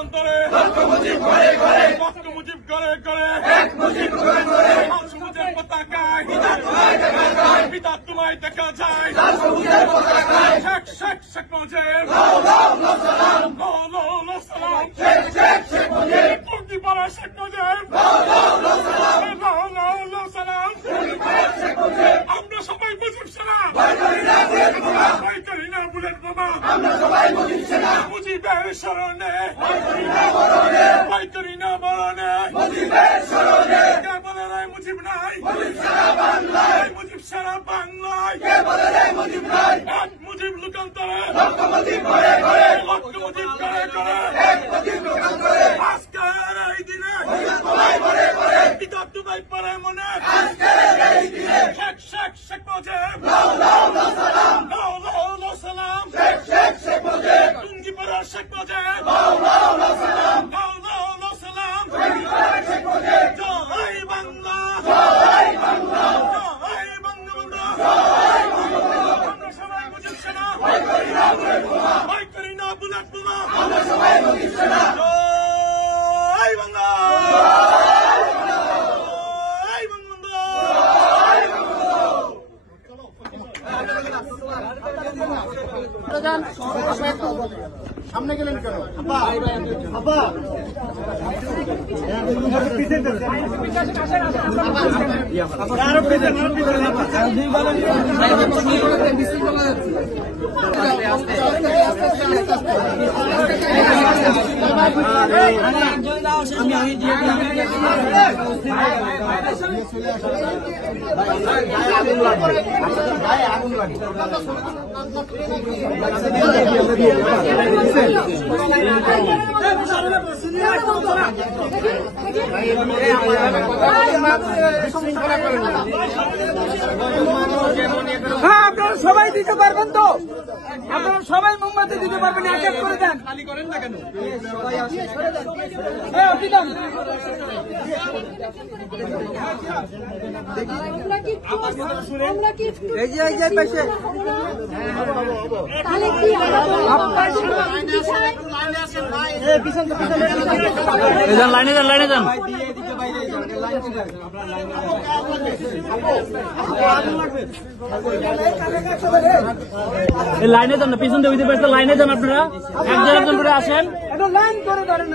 লুকান্তরে মুজিব ঘরে ঘরে মুজিব ঘরে ঘরে এক মুজিব ঘরে ঘরে সবুজের পতাকায় পিতা তোমায় দেখা যায় সবুজের পতাকায় শেখ শেখ শেখ মুজিব সালাম সালাম শেখ শেখ শেখ মুজিব মুক্তি পাড়া শেখ মুজিব সালাম শেখ মুজিব আমরা সবাই মুজিব সেনা ভয় করি না বুলেট বোমা আমরা সবাই মুজিব সেনা মুজিবের শরণে ভয় করি না মরণে মুজিবের শরণে কে বলে রে মুজিব নাই মুজিব সারা বাংলায় মুজিব সারা বাংলায় কে বলে রে মুজিব নাই এক মুজিব লুকান্তরে লক্ষ মুজিব ঘরে ঘরে লক্ষ মুজিব ঘরে ঘরে এক মুজিব লুকান্তরে আজকের এই দিনে মুজিব তোমায় ঘরে ঘরে পিতা তোমায় পরে মনে আজকের এই দিনে শেখ শেখ শেখ মুজিব সালাম সালাম শেখ শেখ শেখ মুজিব টুঙ্গি পড়া শেখ মুজিব সালাম সালাম শেখ মুজিব জয় বাংলা জয় বাংলা জয় বঙ্গবন্ধু জয় বঙ্গবন্ধু আমরা সবাই মুজিব সেনা ভয় করি না বুলেট বোমা আমরা সবাই মুজিব সেনা জয় বাংলা জয় বঙ্গবন্ধু জয় বঙ্গবন্ধু সামনে গেলেন কেন আব্বা হ্যাঁ আপনারা সবাই দিতে পারবেন তো আপনারা সবাই মোমবাতি দিতে পারবেন এক এক করে দেন খালি করেন না কেন লাইনে যান লাইনে যান লাইনে যান না পিছন দিয়ে লাইনে যান আপনারা একজন একজন করে আসেন লাইন করে ধরেন।